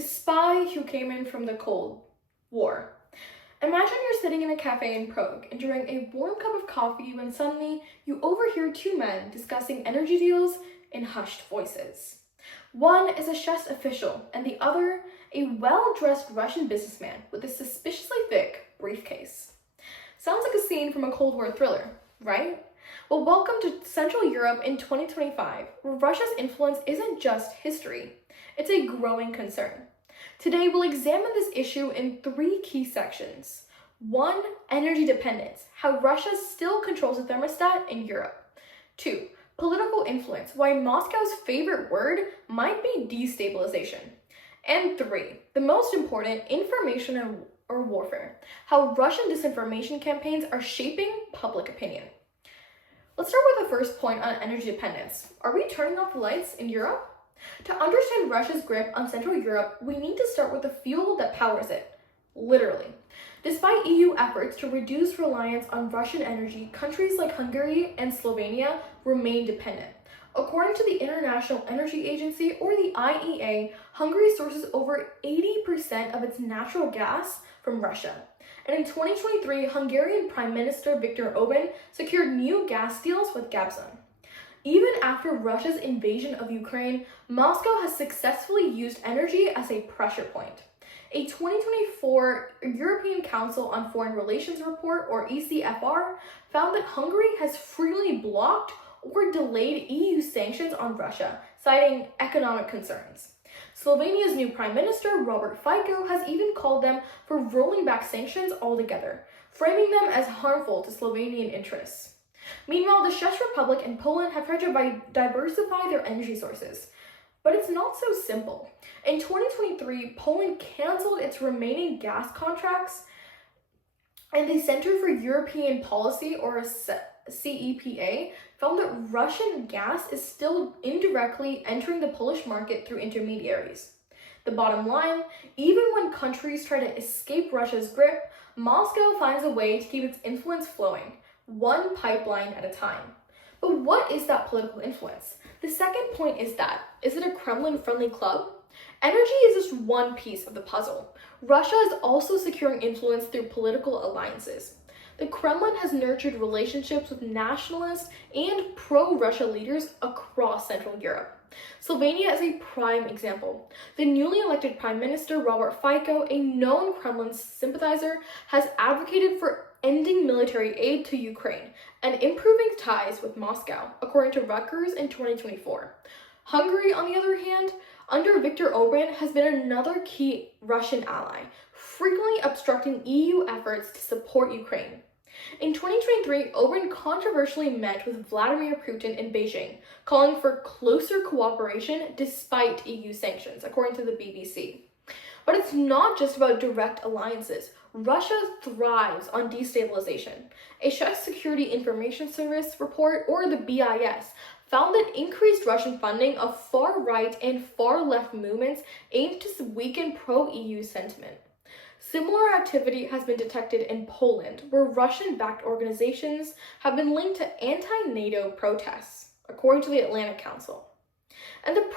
the spy who came in from the Cold War. Imagine you're sitting in a cafe in Prague, enjoying a warm cup of coffee when suddenly you overhear two men discussing energy deals in hushed voices. One is a chess official, and the other, a well-dressed Russian businessman with a suspiciously thick briefcase. Sounds like a scene from a Cold War thriller, right? Well, welcome to Central Europe in 2025, where Russia's influence isn't just history, it's a growing concern. Today, we'll examine this issue in three key sections. 1. Energy dependence, how Russia still controls the thermostat in Europe. 2. Political influence, why Moscow's favorite word might be destabilization. And 3. The most important, information or warfare, how Russian disinformation campaigns are shaping public opinion. Let's start with the first point on energy dependence. Are we turning off the lights in Europe? To understand Russia's grip on Central Europe, we need to start with the fuel that powers it, literally. Despite EU efforts to reduce reliance on Russian energy, countries like Hungary and Slovenia remain dependent. According to the International Energy Agency, or the IEA, Hungary sources over 80% of its natural gas from Russia. And in 2023, Hungarian Prime Minister Viktor Orban secured new gas deals with Gazprom. Even after Russia's invasion of Ukraine, Moscow has successfully used energy as a pressure point. A 2024 European Council on Foreign Relations report, or ECFR, found that Hungary has freely blocked or delayed EU sanctions on Russia, citing economic concerns. Slovenia's new Prime Minister, Robert Fico, has even called them for rolling back sanctions altogether, framing them as harmful to Slovenian interests. Meanwhile, the Czech Republic and Poland have tried to diversify their energy sources. But it's not so simple. In 2023, Poland canceled its remaining gas contracts, and the Center for European Policy, or CEPA, found that Russian gas is still indirectly entering the Polish market through intermediaries. The bottom line, even when countries try to escape Russia's grip, Moscow finds a way to keep its influence flowing, one pipeline at a time. But what is that political influence? The second point is it a Kremlin-friendly club? Energy is just one piece of the puzzle. Russia is also securing influence through political alliances. The Kremlin has nurtured relationships with nationalist and pro-Russia leaders across Central Europe. Slovenia is a prime example. The newly elected Prime Minister, Robert Fico, a known Kremlin sympathizer, has advocated for ending military aid to Ukraine and improving ties with Moscow, according to Rutgers in 2024. Hungary, on the other hand, under Viktor Orban, has been another key Russian ally, frequently obstructing EU efforts to support Ukraine. In 2023, Orban controversially met with Vladimir Putin in Beijing, calling for closer cooperation despite EU sanctions, according to the BBC. But it's not just about direct alliances. Russia thrives on destabilization. A Czech Security Information Service report, or the BIS, found that increased Russian funding of far-right and far-left movements aimed to weaken pro-EU sentiment. Similar activity has been detected in Poland, where Russian-backed organizations have been linked to anti-NATO protests, according to the Atlantic Council. And the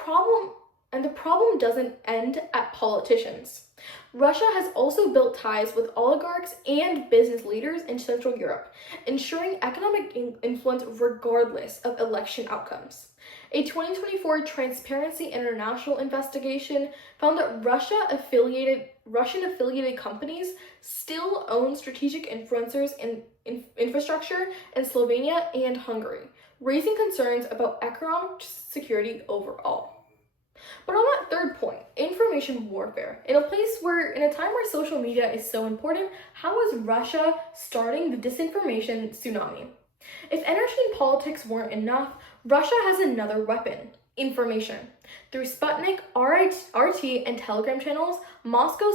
problem doesn't end at politicians. Russia has also built ties with oligarchs and business leaders in Central Europe, ensuring economic influence regardless of election outcomes. A 2024 Transparency International investigation found that Russian-affiliated companies still own strategic influencers in infrastructure in Slovenia and Hungary, raising concerns about economic security overall. But on that third point, information warfare, in a time where social media is so important, how is Russia starting the disinformation tsunami? If energy and politics weren't enough, Russia has another weapon: information. Through Sputnik, RT, and Telegram channels, Moscow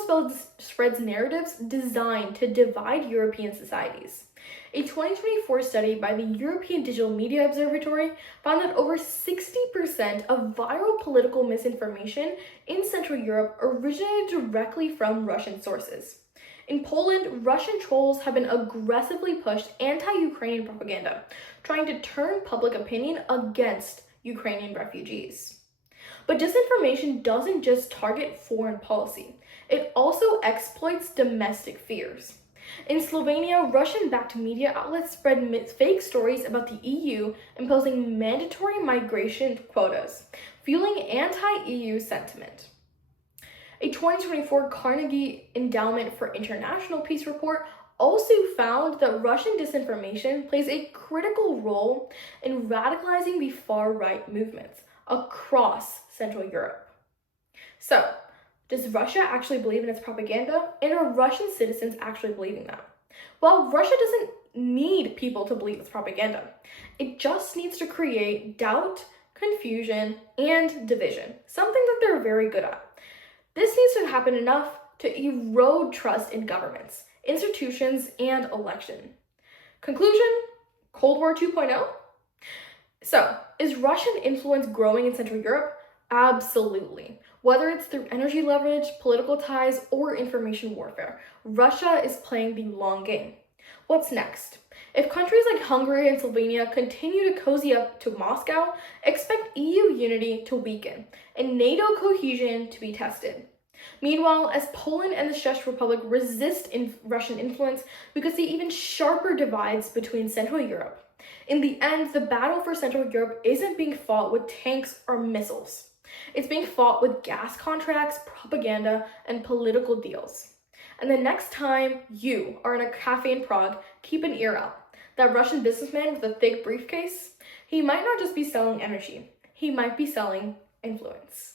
spreads narratives designed to divide European societies. A 2024 study by the European Digital Media Observatory found that over 60% of viral political misinformation in Central Europe originated directly from Russian sources. In Poland, Russian trolls have been aggressively pushed anti-Ukrainian propaganda, trying to turn public opinion against Ukrainian refugees. But disinformation doesn't just target foreign policy, it also exploits domestic fears. In Slovenia, Russian-backed media outlets spread fake stories about the EU imposing mandatory migration quotas, fueling anti-EU sentiment. A 2024 Carnegie Endowment for International Peace report also found that Russian disinformation plays a critical role in radicalizing the far-right movements across Central Europe. So, does Russia actually believe in its propaganda? And are Russian citizens actually believing that? Well, Russia doesn't need people to believe its propaganda. It just needs to create doubt, confusion, and division, something that they're very good at. This needs to happen enough to erode trust in governments, institutions, and election. Conclusion, Cold War 2.0? So, is Russian influence growing in Central Europe? Absolutely. Whether it's through energy leverage, political ties, or information warfare, Russia is playing the long game. What's next? If countries like Hungary and Slovenia continue to cozy up to Moscow, expect EU unity to weaken and NATO cohesion to be tested. Meanwhile, as Poland and the Czech Republic resist Russian influence, we could see even sharper divides between Central Europe. In the end, the battle for Central Europe isn't being fought with tanks or missiles. It's being fought with gas contracts, propaganda, and political deals. And the next time you are in a cafe in Prague, keep an ear out. That Russian businessman with a thick briefcase, he might not just be selling energy, he might be selling influence.